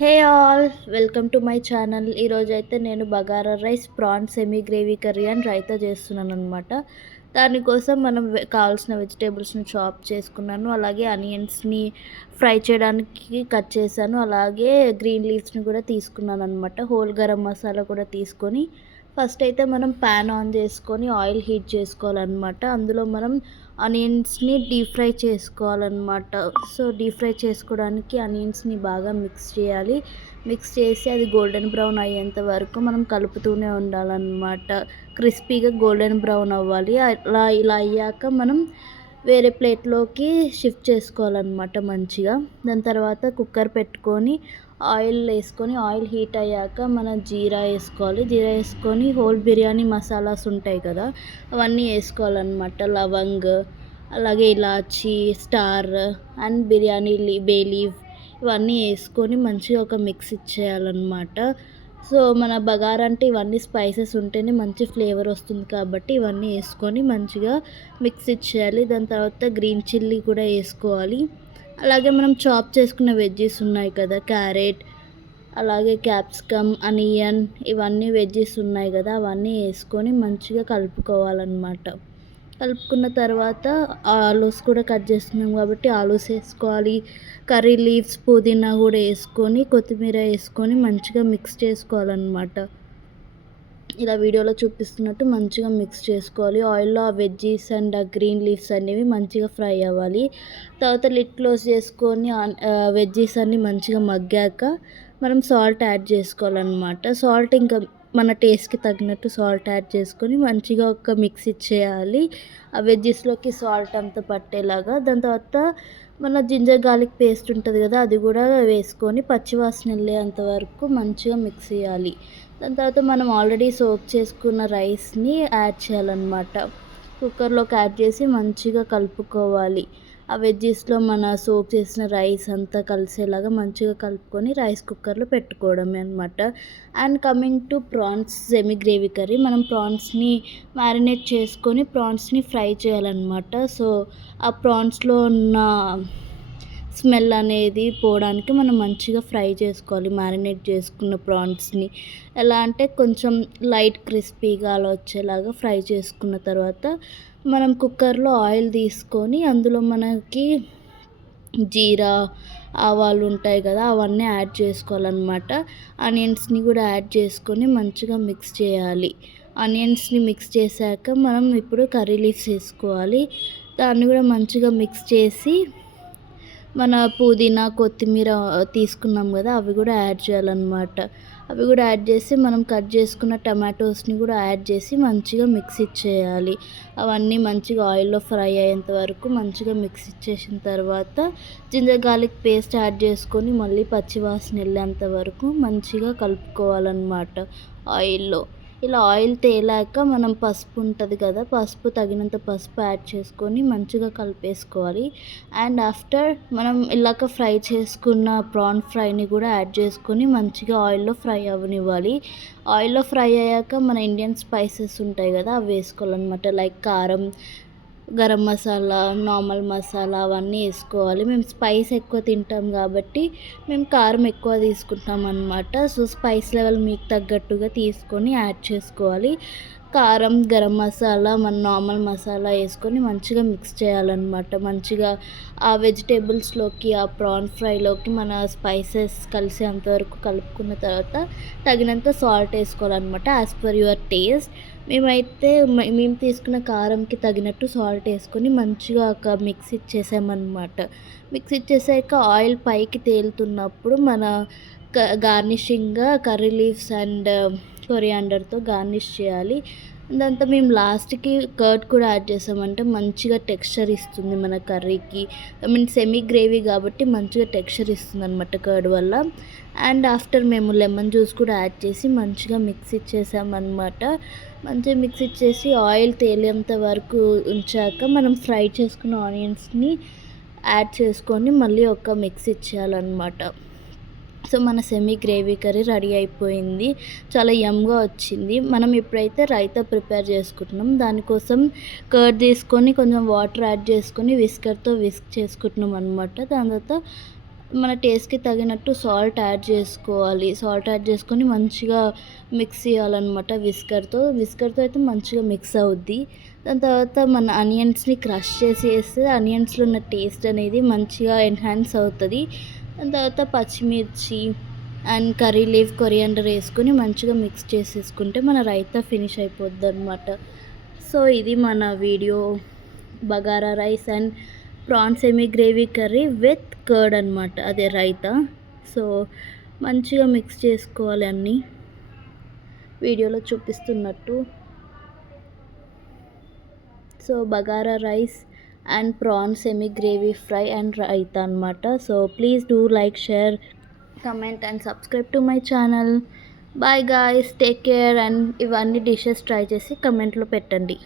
Hey all, welcome to my channel. ఈరోజైతే నేను bagara rice, prawns semi gravy curry and raita చేస్తున్నాను అనమాట. దానికోసం మనం కావాల్సిన వెజిటేబుల్స్ని చాప్ చేసుకున్నాను. అలాగే ఆనియన్స్ని ఫ్రై చేయడానికి కట్ చేశాను. అలాగే గ్రీన్ లీవ్స్ని కూడా తీసుకున్నాను అనమాట. హోల్ గరం మసాలా కూడా తీసుకొని ఫస్ట్ అయితే మనం ప్యాన్ ఆన్ చేసుకొని ఆయిల్ హీట్ చేసుకోవాలన్నమాట. అందులో మనం ఆనియన్స్ని డీప్ ఫ్రై చేసుకోవాలన్నమాట. సో డీప్ ఫ్రై చేసుకోవడానికి ఆనియన్స్ని బాగా మిక్స్ చేయాలి. మిక్స్ చేసి అది గోల్డెన్ బ్రౌన్ అయ్యేంత వరకు మనం కలుపుతూనే ఉండాలన్నమాట. క్రిస్పీగా గోల్డెన్ బ్రౌన్ అవ్వాలి. ఇలా అయ్యాక మనం వేరే ప్లేట్లోకి షిఫ్ట్ చేసుకోవాలన్నమాట మంచిగా. దాని తర్వాత కుక్కర్ పెట్టుకొని ఆయిల్ వేసుకొని ఆయిల్ హీట్ అయ్యాక మనం జీరా వేసుకోవాలి. జీరా వేసుకొని హోల్ బిర్యానీ మసాలాస్ ఉంటాయి కదా, అవన్నీ వేసుకోవాలన్నమాట. లవంగ్, అలాగే ఇలాచీ, star and biryani bay leaf ఇవన్నీ వేసుకొని మంచిగా ఒక మిక్స్ ఇచ్చేయాలన్నమాట. సో మన బగారా అంటే ఇవన్నీ స్పైసెస్ ఉంటేనే మంచి ఫ్లేవర్ వస్తుంది కాబట్టి ఇవన్నీ వేసుకొని మంచిగా మిక్స్ ఇచ్చేయాలి. దాని తర్వాత గ్రీన్ చిల్లీ కూడా వేసుకోవాలి. అలాగే మనం చాప్ చేసుకున్న వెజ్జెస్ ఉన్నాయి కదా, క్యారెట్, అలాగే క్యాప్సికమ్, అనియన్, ఇవన్నీ వెజ్జెస్ ఉన్నాయి కదా, అవన్నీ వేసుకొని మంచిగా కలుపుకోవాలన్నమాట. కలుపుకున్న తర్వాత ఆలూస్ కూడా కట్ చేస్తున్నాం కాబట్టి ఆలూస్ వేసుకోవాలి. కర్రీ లీవ్స్, పుదీనా కూడా వేసుకొని కొత్తిమీర వేసుకొని మంచిగా మిక్స్ చేసుకోవాలన్నమాట. ఇలా వీడియోలో చూపిస్తున్నట్టు మంచిగా మిక్స్ చేసుకోవాలి. ఆయిల్లో ఆ వెజ్జీస్ అండ్ ఆ గ్రీన్ లీవ్స్ అనేవి మంచిగా ఫ్రై అవ్వాలి. తర్వాత లిడ్ క్లోజ్ చేసుకొని వెజ్జీస్ అన్నీ మంచిగా మగ్గాక మనం సాల్ట్ యాడ్ చేసుకోవాలన్నమాట. సాల్ట్ ఇంకా మన టేస్ట్కి తగినట్టు సాల్ట్ యాడ్ చేసుకొని మంచిగా ఒక మిక్స్ ఇచ్చేయాలి ఆ వెజ్జెస్లోకి సాల్ట్ అంతా పట్టేలాగా. దాని తర్వాత మన జింజర్ గార్లిక్ పేస్ట్ ఉంటుంది కదా, అది కూడా వేసుకొని పచ్చివాసన వెళ్ళేంత వరకు మంచిగా మిక్స్ చేయాలి. దాని తర్వాత మనం ఆల్రెడీ సోక్ చేసుకున్న రైస్ని యాడ్ చేయాలన్నమాట. కుక్కర్లోకి యాడ్ చేసి మంచిగా కలుపుకోవాలి. ఆ వెజ్జెస్లో మన సోక్ చేసిన రైస్ అంతా కలిసేలాగా మంచిగా కలుపుకొని రైస్ కుక్కర్లో పెట్టుకోవడమే అనమాట. And coming to prawns semi gravy curry, మనం ప్రాన్స్ని మ్యారినేట్ చేసుకొని ప్రాన్స్ని ఫ్రై చేయాలన్నమాట. సో ఆ ప్రాన్స్లో ఉన్న స్మెల్ అనేది పోవడానికి మనం మంచిగా ఫ్రై చేసుకోవాలి మ్యారినేట్ చేసుకున్న ప్రాన్స్ని. ఎలా అంటే కొంచెం లైట్ క్రిస్పీగా అలా వచ్చేలాగా ఫ్రై చేసుకున్న తర్వాత మనం కుక్కర్లో ఆయిల్ తీసుకొని అందులో మనకి జీరా, ఆవాలు ఉంటాయి కదా, అవన్నీ యాడ్ చేసుకోవాలన్నమాట. ఆనియన్స్ని కూడా యాడ్ చేసుకొని మంచిగా మిక్స్ చేయాలి. ఆనియన్స్ని మిక్స్ చేశాక మనం ఇప్పుడు కర్రీ లీవ్స్ వేసుకోవాలి. దాన్ని కూడా మంచిగా మిక్స్ చేసి మన పుదీనా, కొత్తిమీర తీసుకున్నాం కదా, అవి కూడా యాడ్ చేయాలన్నమాట. అవి కూడా యాడ్ చేసి మనం కట్ చేసుకున్న టమాటోస్ని కూడా యాడ్ చేసి మంచిగా మిక్స్ ఇచ్చేయాలి. అవన్నీ మంచిగా ఆయిల్లో ఫ్రై అయ్యేంత వరకు మంచిగా మిక్స్ ఇచ్చేసిన తర్వాత జింజర్ గార్లిక్ పేస్ట్ యాడ్ చేసుకొని మళ్ళీ పచ్చివాసన వెళ్ళేంత వరకు మంచిగా కలుపుకోవాలన్నమాట ఆయిల్లో. ఇలా ఆయిల్ తేలాక మనం పసుపు ఉంటుంది కదా, పసుపు తగినంత పసుపు యాడ్ చేసుకొని మంచిగా కలిపేసుకోవాలి. అండ్ ఆఫ్టర్ మనం ఇలాగ ఫ్రై చేసుకున్న ప్రాన్ ఫ్రైని కూడా యాడ్ చేసుకొని మంచిగా ఆయిల్లో ఫ్రై అవ్వనివ్వాలి. ఆయిల్లో ఫ్రై అయ్యాక మన ఇండియన్ స్పైసెస్ ఉంటాయి కదా, అవి వేసుకోవాలన్నమాట. లైక్ కారం, గరం మసాలా, నార్మల్ మసాలా అవన్నీ వేసుకోవాలి. మేము స్పైస్ ఎక్కువ తింటాం కాబట్టి మేము కారం ఎక్కువ తీసుకుంటాం అన్నమాట. సో స్పైస్ లెవెల్ మీకు తగ్గట్టుగా తీసుకొని యాడ్ చేసుకోవాలి. కారం, గరం మసాలా, మన నార్మల్ మసాలా వేసుకొని మంచిగా మిక్స్ చేయాలన్నమాట. మంచిగా ఆ వెజిటేబుల్స్లోకి, ఆ ప్రాన్ ఫ్రైలోకి మన స్పైసెస్ కలిసేంతవరకు కలుపుకున్న తర్వాత తగినంత సాల్ట్ వేసుకోవాలన్నమాట యాజ్ పర్ యువర్ టేస్ట్. మేమైతే మేము తీసుకున్న కారంకి తగినట్టు సాల్ట్ వేసుకొని మంచిగా ఒక మిక్స్ ఇచ్చేసామన్నమాట. మిక్స్ ఇచ్చేసాక ఆయిల్ పైకి తేలుతున్నప్పుడు మన గార్నిషింగ్గా కర్రీ లీవ్స్ అండ్ కొరియాండర్తో గార్నిష్ చేయాలి. దాంతో మేము లాస్ట్కి కర్డ్ కూడా యాడ్ చేసామంటే మంచిగా టెక్స్చర్ ఇస్తుంది మన కర్రీకి. ఐ మీన్ సెమీ గ్రేవీ కాబట్టి మంచిగా టెక్స్చర్ ఇస్తుంది అనమాట కర్డ్ వల్ల. అండ్ ఆఫ్టర్ మేము లెమన్ జ్యూస్ కూడా యాడ్ చేసి మంచిగా మిక్స్ ఇచ్చేసామన్నమాట. మంచిగా మిక్స్ ఇచ్చేసి ఆయిల్ తేలేంత వరకు ఉంచాక మనం ఫ్రై చేసుకున్న ఆనియన్స్ని యాడ్ చేసుకొని మళ్ళీ ఒక మిక్స్ ఇచ్చేయాలన్నమాట. సో మన సెమీ గ్రేవీ కర్రీ రెడీ అయిపోయింది. చాలా యమ్గా వచ్చింది. మనం ఇప్పుడైతే రైతా ప్రిపేర్ చేసుకుంటున్నాం. దానికోసం కర్డ్ తీసుకొని కొంచెం వాటర్ యాడ్ చేసుకొని విస్కర్తో విస్క్ చేసుకుంటున్నాం అనమాట. దాని తర్వాత మన టేస్ట్‌కి తగినట్టు సాల్ట్ యాడ్ చేసుకోవాలి. సాల్ట్ యాడ్ చేసుకొని మంచిగా మిక్స్ చేయాలనమాట విస్కర్‌తో అయితే మంచిగా మిక్స్ అవుద్ది. దాని తర్వాత మన ఆనియన్స్‌ని క్రష్ చేసి ఏస్తే ఆనియన్స్‌లో ఉన్న టేస్ట్ అనేది మంచిగా ఎన్హాన్స్ అవుతది. దాని తర్వాత పచ్చిమిర్చి అండ్ కర్రీ లీఫ్, కొరియాండర్ ఏసుకొని మంచిగా మిక్స్ చేసేసుకుంటే మన రైతా ఫినిష్ అయిపోద్దనమాట. సో, ఇది మన video bagara rice and prawns semi gravy curry with curd అనమాట. అదే రైతా. సో, మంచిగా మిక్స్ చేసుకోవాలి అన్నీ వీడియోలో చూపిస్తున్నట్టు. So, bagara rice and prawns semi gravy fry and raita అనమాట. So, please do like, share, comment and subscribe to my channel. Bye guys, take care. And ఇవన్నీ dishes try చేసి కమెంట్లో పెట్టండి.